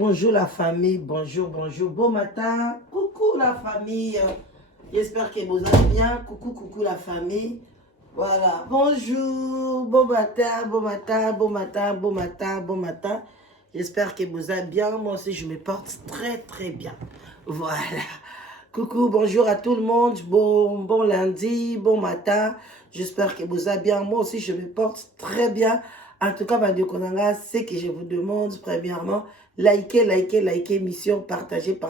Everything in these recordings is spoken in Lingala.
Bonjour la famille, bonjour, bonjour, bon matin, coucou la famille, j'espère que vous allez bien, coucou, coucou la famille, voilà, bonjour, bon matin, bon matin, bon matin, bon matin, bon matin, j'espère que vous allez bien, moi aussi je me porte très très bien, voilà, coucou, bonjour à tout le monde, bon lundi, bon matin, j'espère que vous allez bien, moi aussi je me porte très bien, en tout cas, Bande Konanga, c'est que je vous demande premièrement, likez, mission, partagez,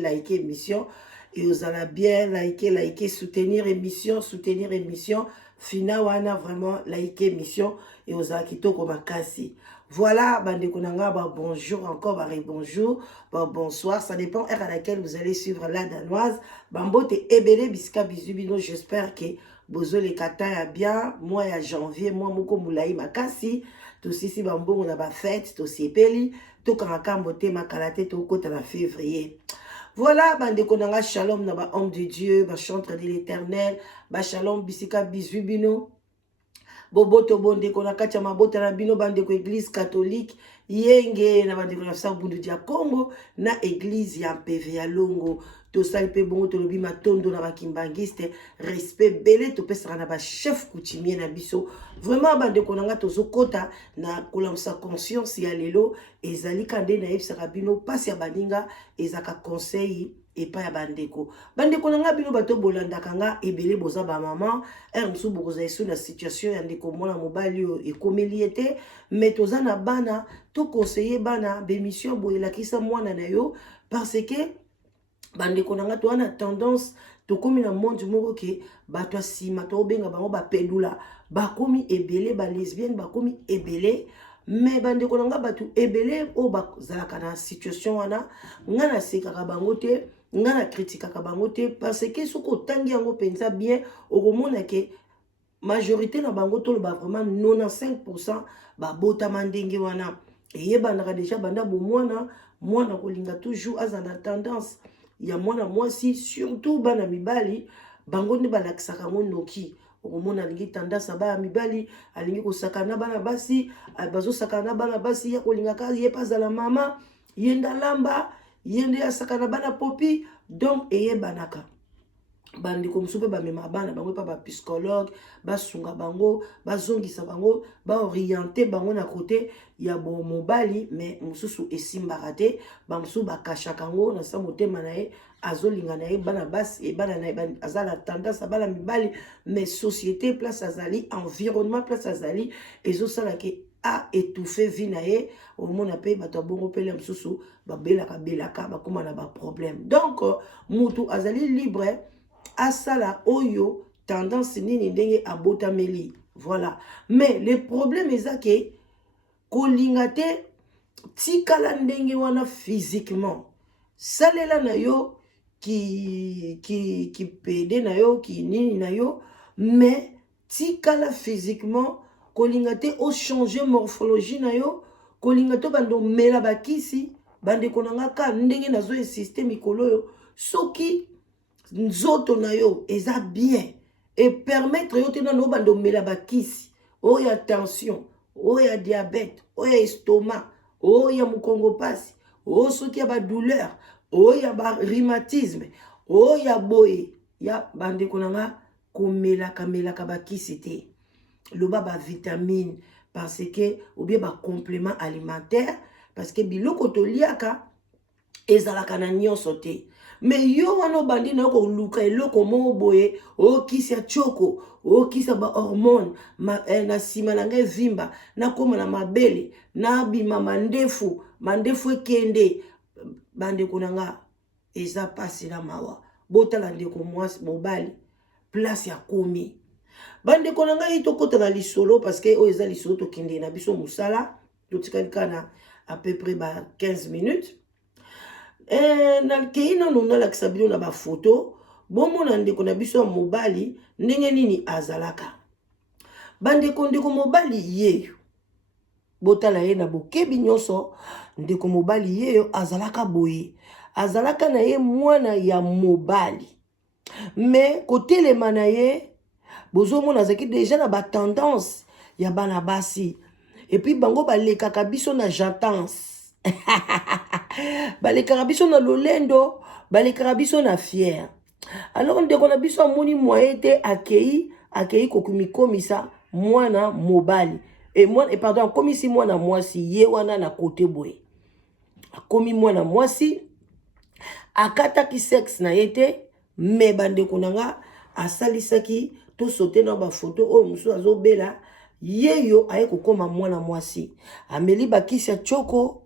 likez, mission. Et vous allez bien, likez, soutenir émission. Fina wana vraiment, likez mission. Et vous allez quitter comme makasi. Voilà, Bande Konanga, bah, bonjour encore, bah, bonjour, bah, bonsoir. Ça dépend de à laquelle vous allez suivre la danoise. Bambote ebele bisika bizubino, j'espère que bozo les kata ya bien, moi ya janvier, moi moko moulaï makasi, to sisi bambongo na ba fête, to sepeli, to kanaka mbote makalate to kota na février. Voilà, bande konanga shalom na ba homme de Dieu, ba chantre de l'éternel, ba shalom bisika bizubino. Boboto bonde kona kacha mabota na bino bande ko église catholique yenge na bande kona sa bundu dia Congo na église ya PV ya Longo to sali pe bongo to lobi matondo na bakimbangiste respect belé to pesa na ba chef coutumier na biso vraiment bande kona nga to zokota na kolamsa conscience ya lelo ezali kande na yebisa bino pasi ya baninga ezaka conseil et pas ya bandeko na nga bino bato bolandaka nga ebele boza ba maman msu bokoza esu na situation ya ndeko mwana mobali oyo ekomeli ete mais toza na bana to conseiller bana bémission boyelakisa mwana na yo parce que bandeko na nga to wana tendance tokomi na monde moko ke bato asima to benga bango bapelula bakomi ebele ba lesbienne bakomi ebele mais bandeko na nga bato ebele o bazalaka na situation wana nga na sekaka bango te nga na kritikaka bango te parce que soki otangi yango penza bien okomona ke majorité na bango toloba vraiment 95% babotama ndenge wana eyebanaka deja banda bomwana mwana kolinga toujours aza na tendance ya mwana mwasi surtout bana mibali bango nde balakisaka yango noki okomona alingi tendance ya bana mibali alingi kosakana na bana basi bazosakana na bana basi ya kolingaka ye mpe azala mama ye nde alamba ye nde asakana bana popi donc eyebanaka bandeko mosusu mpe bamema bana bango mpe bapsychologue basunga bango bazongisa bango baoriente bango na kote ya bomobali mais mosusu esimbaka te bamosusu bakashaka yango na sa motema na ye azolinga na ye bana basi ebana na ye aza na tendance ya bana mibali mais société place azali environnement place azali ezosalaki a étouffé vie na ye omona mpe bato abongo mpele mosusu babelaka bakóma na baproblème donc mutu azali libre asala oyo tendance nini ndenge abotameli voilà mais le problème eza ke kolinga te tikala ndenge wana physiquement salela na yo ki pede na yo ki nini na yo mais tikala physiquement kolinga te o changer morphologie na yo kolinga to bando mela bakisi bandeko na nga ka ndenge nazo insister mikolo yo soki nzoto na yo eza bien et permettre yo te na no bando mela bakisi oyo ya tension oyo ya diabète oyo ya estomac oyo ya mukongo pasi oyo soki ya badouleur oyo ya barhumatisme oyo ya boye ya bandeko na nga komelaka bakisi te loba bavitamine parce que ou bien bacomplément alimentaire parce que biloko toliaka ezalaka na nyonso te mais yo wana obandi na yo koluka eloko moko boye okisi ya tioko okisi ya bahormone na nsima na ngai evimba nakóma na mabele nabima mandefu ekende bandeko na nga eza pasi na mawa botala ndeko mwasi mobali place ya komi bandeko na ngai tokota na lisolo parce que oyo eza lisolo tokende na biso mosala totikali kana à peu près 15 minutes nakei nano nalakisa bino na bafoto bomona ndeko na biso ya mobali ndenge nini azalaka bandeko ndeko mobali yeyo botala ye na bokebi nyonso ndeko mobali yeyo azalaka boye azalaka na ye mwana ya mobali mais kotelema na ye bozomona azalaki deja na batendance ya bana basi et puis bango balekaka biso na jantance balekaka biso na lolendo, balekaka biso na fier. Alors ndeko na biso amoni moyen te akei kokumikomisa mwana mobali. Pardon, akomisi mwana mwasi ye wana na kote boye. Akomi mwana mwasi akataki sexe na yete, me bandeko nanga asalisaki to sote na ba photo o musu azobela yeyo aye kokoma mwana mwasi. Ameli bakisi ya choko,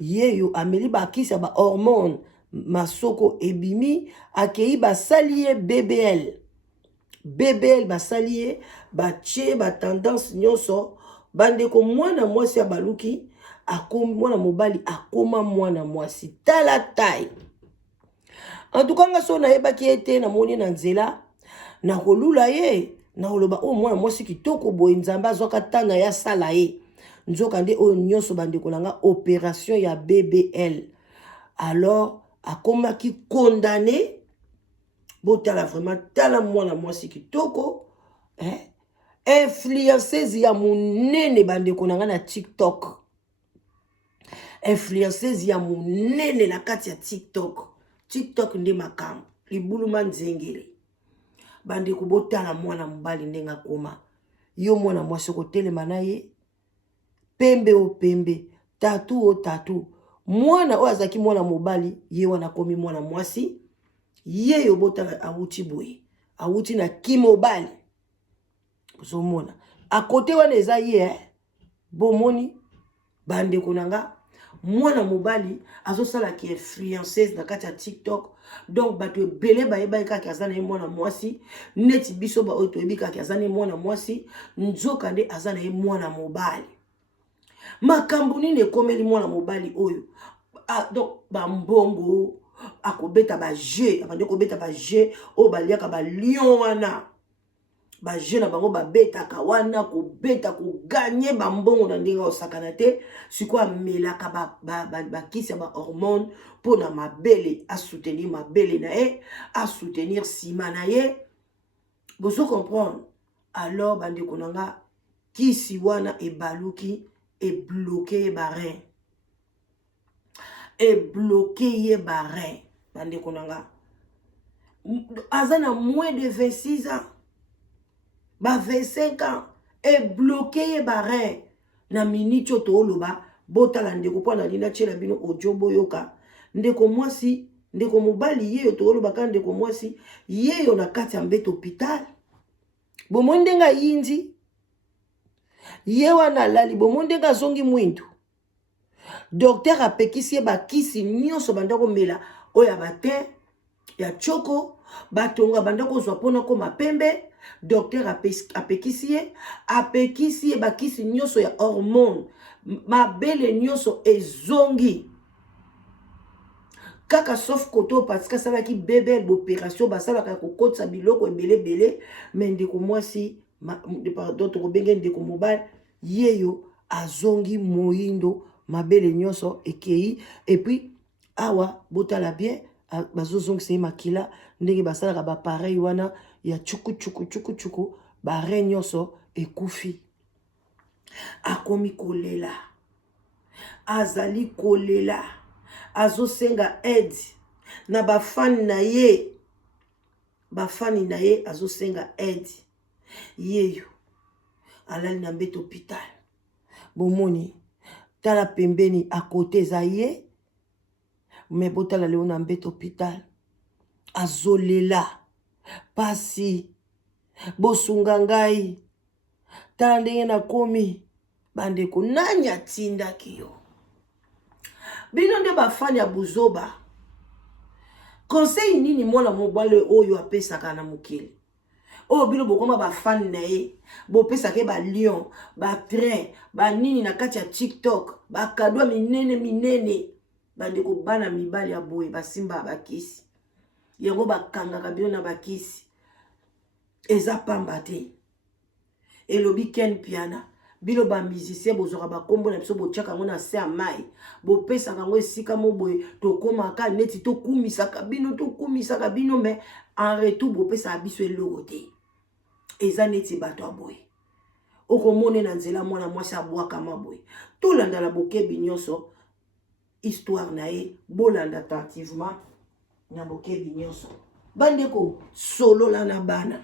yeyo ameli bakisi ya ba hormone masoko ebimi, akei basali ye BBL basali ye batie ba tendance nyonso. Bandeko mwana mwasi ya baluki akoma mwana mobali akoma mwana mwasi tala taille. En tout cas, ngaso na yeba ki ete na moni na nzela na kolula ye na oloba o mwana mwasi kitoko boye nzamba zwaka tanga ya sala ye. Nzoka nde o nyonso bandeko nanga opération ya BBL. Alors akoma ki condamné botala vraiment tala mwana mwasi kitoko influenceuse ya munene bandeko nanga na TikTok. Influenceuse ya munene na kati ya TikTok. TikTok nde makambo libuluma nzengele. Bandeko botala mwana mobali ndenga koma. Yo mwana mwasi kotelema na ye pembe o pembe, tatu o tatu. Mwana o azaki mwana mobali ye wana komi mwana mwasi. Ye yo botala awuti boye. Awuti na kimobali. Zomona. A kote wana eza ye bomoni bandeko nanga mwana mobali azosala ki influenceuse na kati ya TikTok. Donc bato ebele bayeba kaka azana ye mwana mwasi, neti biso ba oto ebika kaka azana ye mwana mwasi, nzoka nde azana ye mwana mobali. Makambo nini ekomeli mwana mobali oyo? Donc ba mbongo akobeta ba jeu, abande kobeta ba jeu o baliaka ba lion wana. Ba jeu na bango ba beta ka wana ko beta ko gagner ba mbongo na ndinga osakana te, siko amelaka ba kisi ba hormone pona mabele a soutenir mabele na ye, a soutenir sima na ye. Vous comprendre? Alors bande konanga kisi wana e baluki e bloqué ba rein. Et bloqué ba rein. Bande konanga azana moins de 26 ans. Ba 25 ans et bloqué ba rein na minute to oloba botala ndeko po na lina chela bino ojobo yoka ndeko mwasi ndeko mobali yeyo to oloba ka ndeko mwasi yeyo na kati ya mbeto hôpital bomondenga yindi yewa na lali bomondenga zongi mwindu docteur apekisi ba kisi nyonso bandako mela oya bate ya choko batonga bandako zwa pona ko mapembe. Docteur apekisi ye bakisi nyonso ya hormone mabele nyonso ezongi kaka sauf koto parce que ça va ki bébé l'opération basala ka kokotsa biloko ebele mais ndeko mwasi pardon to kobenge ndeko mobile yeyo azongi moyindo mabele nyonso ekei et puis awa botala bien bazozongi se makila ndenge basala ba pareil wana ya chuku ba rein nyonso ekufi. Akomi kolela azali kolela azosenga aide na bafani na ye azosenga aide yeyo alali na mbeto hôpital bomoni tala pembeni a côté za ye me botala leo na mbeto hôpital azolela pasi bosunga ngai tala ndenge nakomi bandeko nani atindaki yo bino nde bafani ya buzoba conseil nini mwana mobali oyo apesaka na mokili oyo bino bokoma bafani na ye bopesaka ba lion ba train ba nini na kati ya TikTok bakadwa minene bandeko bana mibali ya boye basimba bakisi yango bakangaka bino na bakisi eza pamba te elobi Ken Piana bino ba musicien bozora ba kombo na biso botiaka ngo na se ya mai bopesaka ngo esika moboye tokomaka neti tokumisaka bino mais en retour bopesaka biso eloko te eza neti bato aboye okomone na nzela mwana mwasi abwaka maboye tolanda na bokebi nyonso histoire nae bolanda attentivement na bokebi nyonso bandeko solo la na bana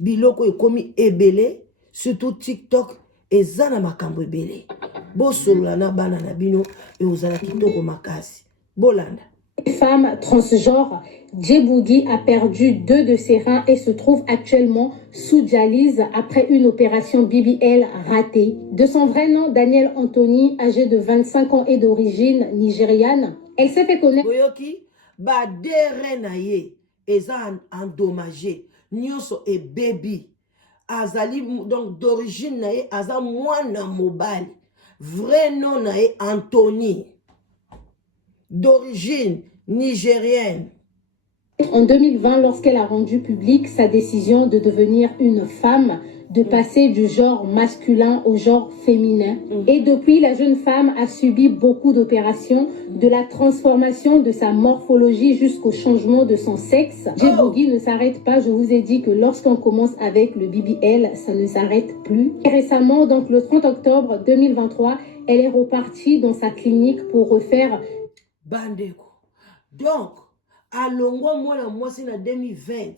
biloko ekomi ebele surtout TikTok eza na makambo ebele bo solo la na bana na bino e ozala kitoko makasi bolanda. Femme transgenre, Djebougi a perdu 2 de ses reins et se trouve actuellement sous dialyse après une opération BBL ratée. De son vrai nom, Daniel Anthony, âgé de 25 ans et d'origine nigériane, elle s'est fait connaître. Boyoki, ba dere na ye, eza endommagé, nyonso e baby, azali donc d'origine na ye, aza mwana mobali, vrai nom na ye Anthony, d'origine nigérienne. En 2020, lorsqu'elle a rendu publique sa décision de devenir une femme, de passer du genre masculin au genre féminin. Et depuis, la jeune femme a subi beaucoup d'opérations, de la transformation de sa morphologie jusqu'au changement de son sexe. Djebougi ne s'arrête pas, je vous ai dit que lorsqu'on commence avec le BBL, ça ne s'arrête plus. Et récemment, donc le 30 octobre 2023, elle est repartie dans sa clinique pour refaire... Bandeko. Donc, alongwa mwana mwasi na 2020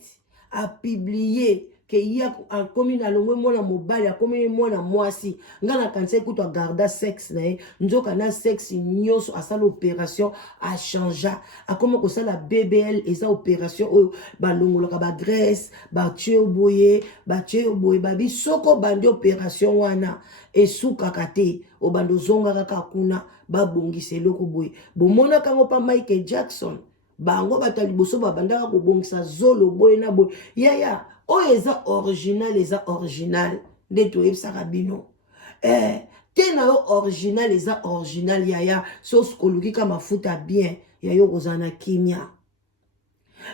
a publié que ya a komi na longwe mwana mobali a komi mwana mwasi ngana kanse kuto garda sexe na nzoka na sexe nyonso asala opération a changea a komi ko sala BBL eza opération o balongolaka ba graisse ba tioboye babi soko bandi opération wana esuka kate o bando zonga kaka kuna ba bongisa eloko boye bomona kango pa Michael Jackson bango bata liboso babandaka kobongisa zolo boye na boye yaya oyo eza original nde toyebisaka bino te na yo original eza original yaya soki kolukika mafuta bien yayo kozala na kimia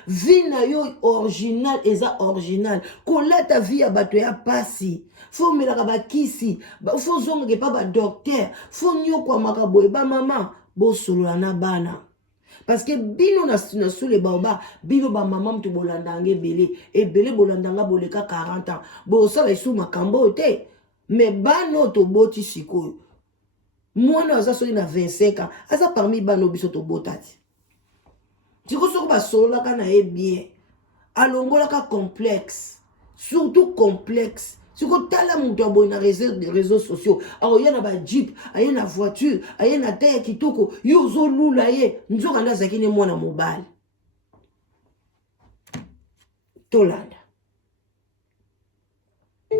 vi na yo original eza original kolata vi ya bato ya pasi fo melaka bakisi fo zongaka epa badokter fo nyokwamaka boye bamama bosolola na bana. Parce que bino na sule baoba, bino ba maman mtu bolandanga ebele bolandanga boleka 40 ans. Bo sala isu makambo te. Mais bano to boti sikoyo. Mwana aza soli na 25 ans, aza parmi bano biso to botati. Tiko soko ba solo ka na bien. Alongola ka complexe. Surtout complexe. Si vous avez des réseaux sociaux, il y a un jeep, il y a une voiture, il y a une terre qui toko, il y a un lula, nous avons un mobile. Tolanda.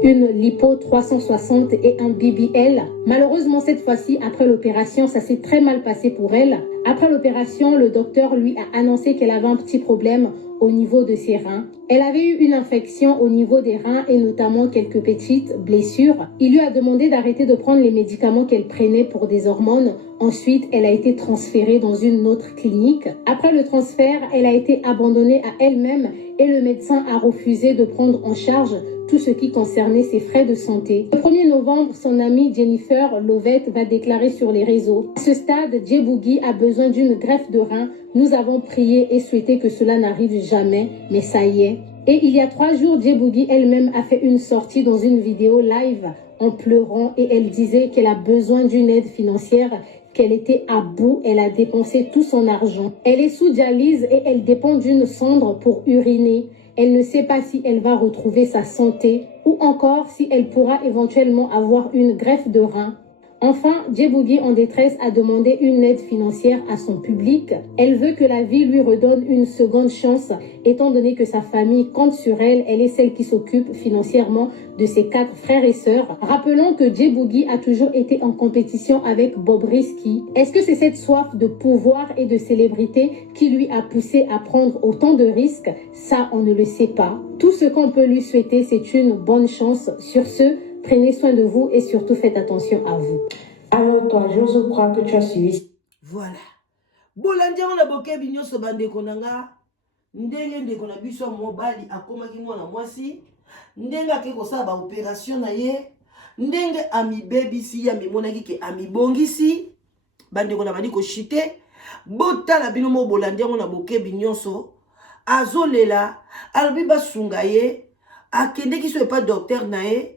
Une lipo 360 et un BBL. Malheureusement, cette fois-ci, après l'opération, ça s'est très mal passé pour elle. Après l'opération, le docteur lui a annoncé qu'elle avait un petit problème au niveau de ses reins. Elle avait eu une infection au niveau des reins et notamment quelques petites blessures. Il lui a demandé d'arrêter de prendre les médicaments qu'elle prenait pour des hormones. Ensuite, elle a été transférée dans une autre clinique. Après le transfert, elle a été abandonnée à elle-même et le médecin a refusé de prendre en charge tout ce qui concernait ses frais de santé. Le 1er novembre, son amie Jennifer Lovett va déclarer sur les réseaux: à ce stade, Djebougi a besoin d'une greffe de rein. Nous avons prié et souhaité que cela n'arrive jamais, mais ça y est. Et il y a 3 jours, Djebougi elle-même a fait une sortie dans une vidéo live en pleurant et elle disait qu'elle a besoin d'une aide financière, qu'elle était à bout, elle a dépensé tout son argent. Elle est sous dialyse et elle dépend d'une sonde pour uriner. Elle ne sait pas si elle va retrouver sa santé ou encore si elle pourra éventuellement avoir une greffe de rein. Enfin, Djebougi en détresse a demandé une aide financière à son public. Elle veut que la vie lui redonne une seconde chance, étant donné que sa famille compte sur elle. Elle est celle qui s'occupe financièrement de ses 4 frères et sœurs. Rappelons que Djebougi a toujours été en compétition avec Bobrisky. Est-ce que c'est cette soif de pouvoir et de célébrité qui lui a poussé à prendre autant de risques? Ça, on ne le sait pas. Tout ce qu'on peut lui souhaiter, c'est une bonne chance. Sur ce, prenez soin de vous et surtout faites attention à vous. Alors toi, je crois que tu as suivi. Voilà. Bolandi on a boké binyo so bande konanga. Ndenge ndeko na biso mobali akomaki mwana mwasi. Ndenge akeko sa ba opération na ye. Ndenge ami bebisi ya mimonaki ke ami bongisi. Bande kona bandi ko chite. Botala bino mo bolandi on a boké binyo so. Azolela, albi basunga ye. Akende ki so pas docteur na ye.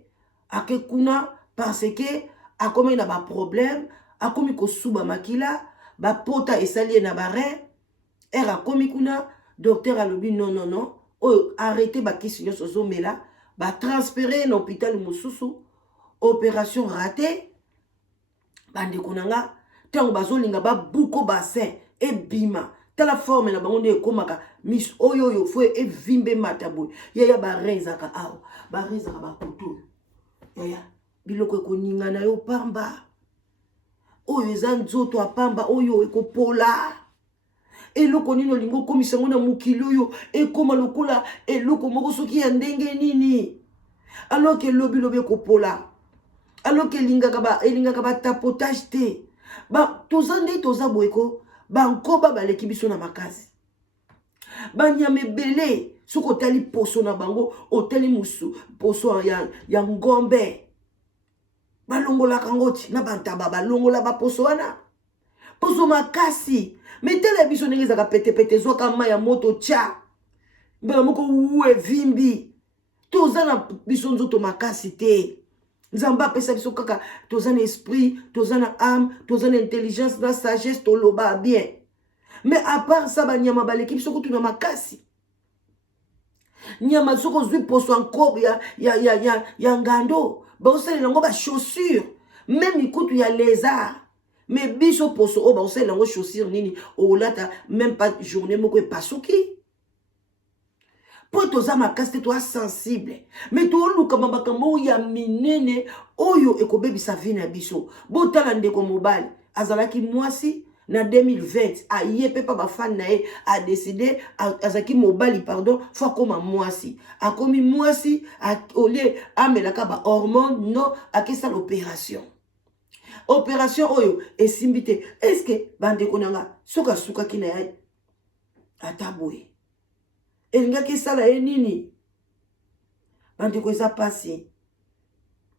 Ake kuna parce que akomi na ba problème akomi ko suba makila ba pota esali na barin era komi kuna docteur alobi non non non oh arrêtez ba kisi nyoso zomela ba transférer na hôpital mosusu opération ratée bande kunanga tango bazolinga ba buko bassin e bima tala forme na bango nde ekomaka mis oyo fo evimbe mataboy yaya barezaka awo barezaka bakutu yaya biloko ekoninga na yo pamba oyo eza nzoto apamba oyo ekopola eloko nini olingi okomisa ngo na mokili oyo ekoma lokola eloko moko soki ya ndenge nini alors que lobi ekopola alors que elingaka batapotage te toza nde toza boyeko bankoba baleki biso na makasi banyama ebele soki otali poso na bango otali musu poso ya ngombe balongolaka ngo ti na bantaba balongola baposo wana poso makasi metele biso ndenge ezaka petepete zwaka mai ya moto tya mbela moko evimbi toza na biso nzoto makasi te nzambe apesa biso kaka toza na esprit toza na âme toza na intelligence na sagesse toloba bien mais à part ça banyama baleki biso kutuna makasi nyama soko zwi poso encore ya ngando baosalela yango bachaussure même ikutu ya lézard mais biso poso o baosalela yango chaussure nini olata même pas journée moko epasuki po toza makasi te toa sensible mais tooluka makambo ya minene oyo ekobebisa vie na biso botala ndeko mobali azalaki mwasi na 2020 aye pe pa bafani na ye a décidé azaki mobali pardon fo akoma mwasi akomi mwasi olie amelaka ba hormone non akesa l'opération oyo esimbi te est-ce que bandeko nanga soka sukaki na ye ata boye elingaki esala ye nini bandeko eza pasi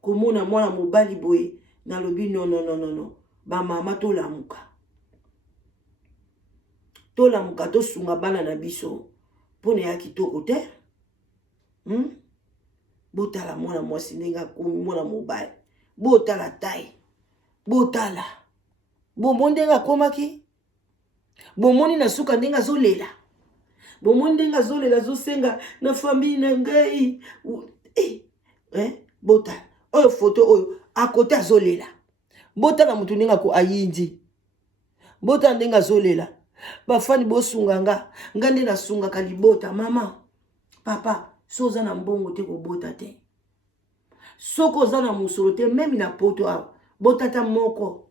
komona mwana mobali boye nalobi non bamama tolamuka tosunga bana na biso mpona ya kitoko te botala mwana mwasi ndenge akomi mwana mobali botala tai botala bomo ndenge akomaki bomoni na suka ndenge azolela bomoni ndenge azolela azosenga na famille na ngai botala oyo foto oyo akote azolela botala mutu ndenge ayindi botala ndenge azolela bafani bosunga nga nde nasungaka libota mama papa so oza na mbongo te kobota te soko oza na musolo te memi na poto awa botata moko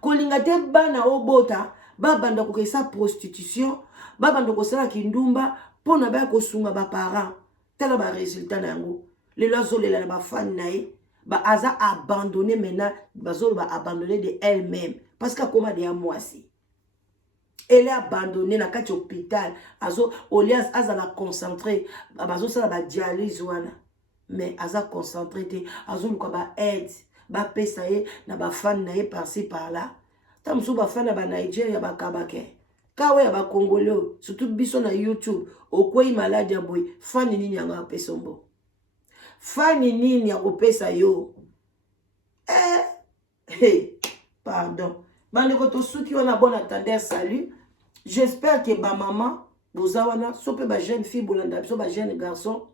kolinga te bana obota babanda kokesa prostitution babanda kosala kindumba mpona baya kosunga baparent tala baresultat na yango lelo azolela na bafani na ye aza abandonné maintenant bazoloba abandonné de elle-même parce qu'akoma de ya mwasi elle est abandonnée na kati hôpital olias azala concentré bazosala ba dialyse wana mais aza concentré te azoluka ba aide bapesa ye na bafani na ye par-ci par-là ta mosusu bafani na banigeria bakabake kawe ya bakongolais surtout biso na youtube okwei maladi ya boye fani nini yango apesa mbo fani nini ya kopesa yo pardon bandeko tosuki wana bon attendeur salut j'espère que ba maman boza wana so pe ba jeune fille bolanda biso ba jeune garçon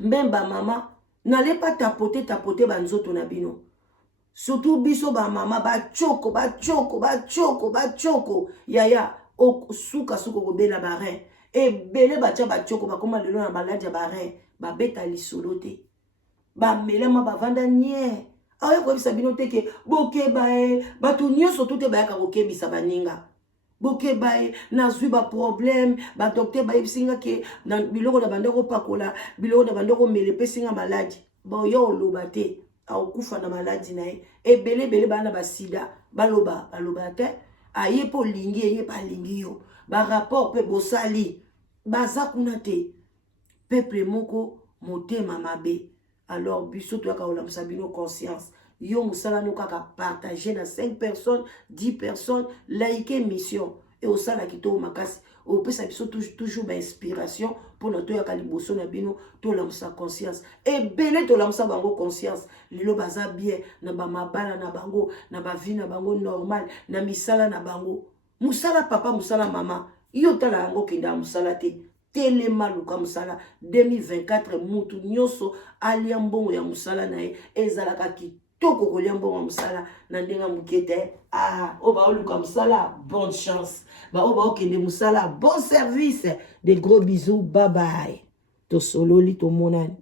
même ba maman n'allez pas tapoter banzoto na bino surtout biso ba mama bachoko yaya suka kobela barin ebele batia bachoko bakoma lelo na maladi ya barin babeta lisolo te bamelema bavanda nie aoya koyebisa bino te ke bokeba ye bato nyonso to te bayaka kokebisa baninga bokeba ye nazwi baproblème badokter bayebisinga ke na biloko na bande kopakola biloko na bande komela epesinga maladi boya oloba te akokufa na maladi na ye ebele bana basida baloba te aye po lingi ye balingi yo barapport pe bosali baza kuna te peuple moko motema mabe alors biso toyaka olamusa bino conscience yo mosala no kaka partager na 5 personnes 10 personnes like émission et au sala qui to makasi au peut ça toujours ba inspiration pour notre ya kaliboso na bino to la sa conscience et belé to la sa bango conscience lelo baza bien na ba mabala na bango na ba vie na bango normal na misala na bango musala papa musala mama yo tala yango kinda musala te telema luka musala 2024 mutu nyoso alia mbongo ya musala na ye ezalaka kitoko kolia mbongo ya musala na ndenga mukete oba oluka musala bonne chance ba oba okende musala bon service, des gros bisous, bye bye to sololi to monani.